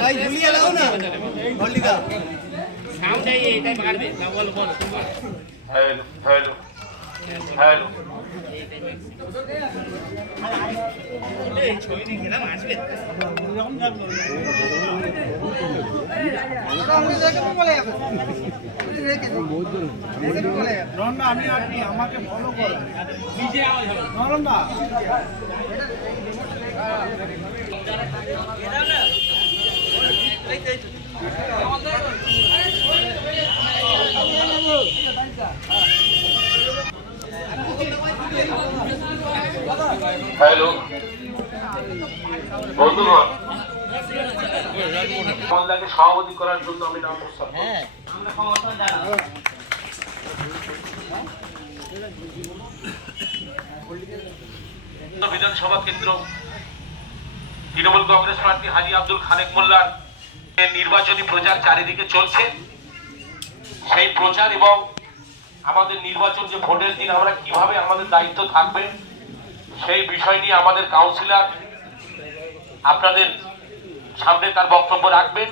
ভাই ঝুলিয়ে লাও না মল্লিকা সাউন্ড এই এটাই মারবে না বল বল হ্যালো হ্যালো হ্যালো এই ছবি দেখে না আসবে আমি আপনি আমাকে ফলো করেন নিজে নরম না হ্যালো বন্ধুগণ মহল্লাকে সভাপতি করার জন্য আমি নাম প্রস্তাব বিধানসভা কেন্দ্র তৃণমূল কংগ্রেস প্রার্থী হাজী আব্দুল খালেক মোল্লার নির্বাচনী প্রচার চারিদিকে চলছে। সেই প্রচার এবং আমাদের নির্বাচন যে ভোটের দিন আমরা কিভাবে আমাদের দায়িত্ব থাকবে সেই বিষয় নিয়ে আমাদের কাউন্সিলর আপনাদের সামনে তার বক্তব্য রাখবেন।